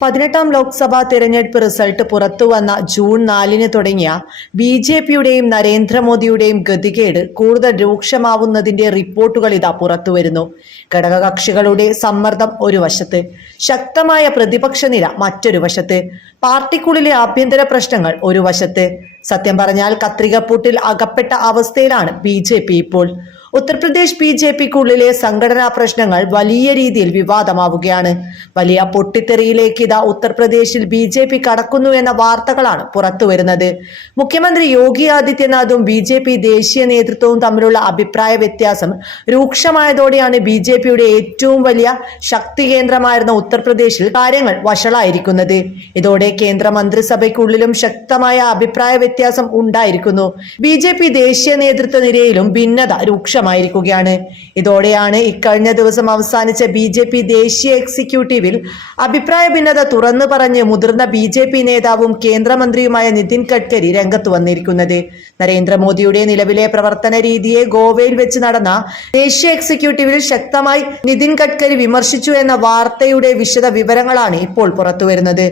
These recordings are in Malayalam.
പതിനെട്ടാം ലോക്സഭാ തിരഞ്ഞെടുപ്പ് റിസൾട്ട് പുറത്തുവന്ന ജൂൺ നാലിന് തുടങ്ങിയ ബി ജെ പിയുടെയും നരേന്ദ്രമോദിയുടെയും ഗതികേട് കൂടുതൽ രൂക്ഷമാവുന്നതിന്റെ റിപ്പോർട്ടുകൾ ഇതാ പുറത്തുവരുന്നു. ഘടകകക്ഷികളുടെ സമ്മർദ്ദം ഒരു വശത്ത് ശക്തമായ പ്രതിപക്ഷ നില മറ്റൊരു വശത്ത് പാർട്ടിക്കുള്ളിലെ ആഭ്യന്തര പ്രശ്നങ്ങൾ ഒരു വശത്ത്. സത്യം പറഞ്ഞാൽ കത്രികപ്പൂട്ടിൽ അകപ്പെട്ട അവസ്ഥയിലാണ് ബി ഇപ്പോൾ. ഉത്തർപ്രദേശ് ബി ജെ പിക്കുള്ളിലെ സംഘടനാ പ്രശ്നങ്ങൾ വലിയ രീതിയിൽ വിവാദമാവുകയാണ്. വലിയ പൊട്ടിത്തെറിയിലേക്ക് ഇതാ ഉത്തർപ്രദേശിൽ ബി ജെ പി കടക്കുന്നു എന്ന വാർത്തകളാണ് പുറത്തുവരുന്നത്. മുഖ്യമന്ത്രി യോഗി ആദിത്യനാഥും ബി ജെ പി ദേശീയ നേതൃത്വവും തമ്മിലുള്ള അഭിപ്രായ വ്യത്യാസം രൂക്ഷമായതോടെയാണ് ബി ജെ പിയുടെ ഏറ്റവും വലിയ ശക്തി കേന്ദ്രമായിരുന്ന ഉത്തർപ്രദേശിൽ കാര്യങ്ങൾ വഷളായിരിക്കുന്നത്. ഇതോടെ കേന്ദ്ര മന്ത്രിസഭയ്ക്കുള്ളിലും ശക്തമായ അഭിപ്രായ വ്യത്യാസം ഉണ്ടായിരിക്കുന്നു. ബി ദേശീയ നേതൃത്വ നിരയിലും ഭിന്നത രൂക്ഷമായിരിക്കുകയാണ് ഇതോടെയാണ് ഇക്കഴിഞ്ഞ ദിവസം അവസാനിച്ച ബി ജെ പി ദേശീയ എക്സിക്യൂട്ടീവിൽ അഭിപ്രായ ഭിന്നത തുറന്നു പറഞ്ഞ് മുതിർന്ന ബി ജെ പി നേതാവും കേന്ദ്രമന്ത്രിയുമായ നിതിൻ ഗഡ്കരി രംഗത്ത് വന്നിരിക്കുന്നത്. നരേന്ദ്രമോദിയുടെ നിലവിലെ പ്രവർത്തന രീതിയെ ഗോവയിൽ വെച്ച് നടന്ന ദേശീയ എക്സിക്യൂട്ടീവിൽ ശക്തമായി നിതിൻ ഗഡ്കരി വിമർശിച്ചു എന്ന വാർത്തയുടെ വിശദ വിവരങ്ങളാണ് ഇപ്പോൾ പുറത്തുവരുന്നത്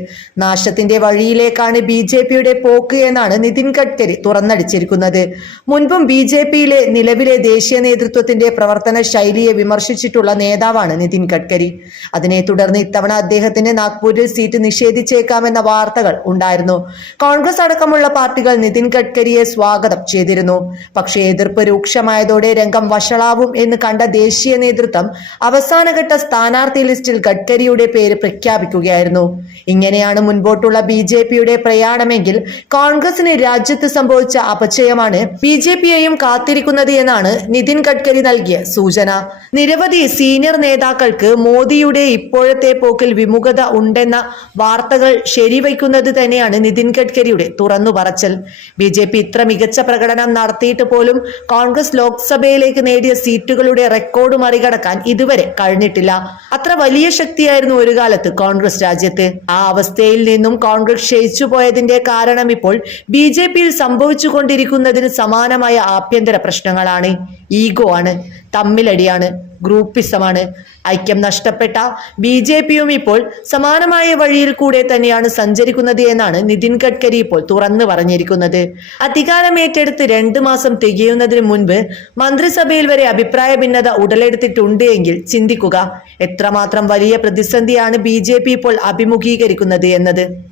നാശത്തിന്റെ വഴിയിലേക്കാണ് ബി ജെ പിയുടെ പോക്ക് എന്നാണ് നിതിൻ ഗഡ്കരി തുറന്നടിച്ചിരിക്കുന്നത്. മുൻപും ബി ജെ പിയിലെ നിലവിലെ ദേശീയ നേതൃത്വത്തിന്റെ പ്രവർത്തന ശൈലിയെ വിമർശിച്ചിട്ടുള്ള നേതാവാണ് നിതിൻ ഗഡ്കരി. അതിനെ തുടർന്ന് ഇത്തവണ അദ്ദേഹത്തിന് നാഗ്പൂരിൽ സീറ്റ് നിഷേധിച്ചേക്കാമെന്ന വാർത്തകൾ ഉണ്ടായിരുന്നു. കോൺഗ്രസ് അടക്കമുള്ള പാർട്ടികൾ നിതിൻ ഗഡ്കരിയെ സ്വാഗതം ചെയ്തിരുന്നു. പക്ഷേ എതിർപ്പ് രൂക്ഷമായതോടെ രംഗം വഷളാവും എന്ന് കണ്ട ദേശീയ നേതൃത്വം അവസാനഘട്ട സ്ഥാനാർത്ഥി ലിസ്റ്റിൽ ഗഡ്കരിയുടെ പേര് പ്രഖ്യാപിക്കുകയായിരുന്നു. ഇങ്ങനെയാണ് മുൻപോട്ടുള്ള ബി ജെ പിയുടെ പ്രയാണമെങ്കിൽ കോൺഗ്രസിന് രാജ്യത്ത് സംഭവിച്ച അപചയമാണ് ബി ജെ പിയെയും കാത്തിരിക്കുന്നത് എന്നാണ് നിതിൻ ഗഡ്കരി നൽകിയ സൂചന. നിരവധി സീനിയർ നേതാക്കൾക്ക് മോദിയുടെ ഇപ്പോഴത്തെ പോക്കിൽ വിമുഖത ഉണ്ടെന്ന വാർത്തകൾ ശരിവയ്ക്കുന്നത് തന്നെയാണ് നിതിൻ ഗഡ്കരിയുടെ തുറന്നു പറച്ചൽ. ബി ജെ പി ഇത്ര മികച്ച പ്രകടനം നടത്തിയിട്ട് പോലും കോൺഗ്രസ് ലോക്സഭയിലേക്ക് നേടിയ സീറ്റുകളുടെ റെക്കോർഡ് മറികടക്കാൻ ഇതുവരെ കഴിഞ്ഞിട്ടില്ല. അത്ര വലിയ ശക്തിയായിരുന്നു ഒരു കാലത്ത് കോൺഗ്രസ് രാജ്യത്ത്. ആ അവസ്ഥയിൽ നിന്നും കോൺഗ്രസ് ക്ഷയിച്ചു പോയതിന്റെ കാരണം ഇപ്പോൾ ബി ജെ പിയിൽ സംഭവിച്ചുകൊണ്ടിരിക്കുന്നതിന് സമാനമായ ആഭ്യന്തര പ്രശ്നങ്ങളാണ്. ഈഗോ ആണ് തമ്മിലടിയാണ് ഗ്രൂപ്പിസമാണ്. ഐക്യം നഷ്ടപ്പെട്ട ബി ജെ പിയും ഇപ്പോൾ സമാനമായ വഴിയിൽ കൂടെ തന്നെയാണ് സഞ്ചരിക്കുന്നത് എന്നാണ് നിതിൻ ഗഡ്കരി ഇപ്പോൾ തുറന്നു പറഞ്ഞിരിക്കുന്നത്. അധികാരമേറ്റെടുത്ത് രണ്ട് മാസം തികയുന്നതിന് മുൻപ് മന്ത്രിസഭയിൽ വരെ അഭിപ്രായ ഭിന്നത ഉടലെടുത്തിട്ടുണ്ട് എങ്കിൽ ചിന്തിക്കുക. എത്രമാത്രം വലിയ പ്രതിസന്ധിയാണ് ബി ഇപ്പോൾ അഭിമുഖീകരിക്കുന്നത് എന്നത്.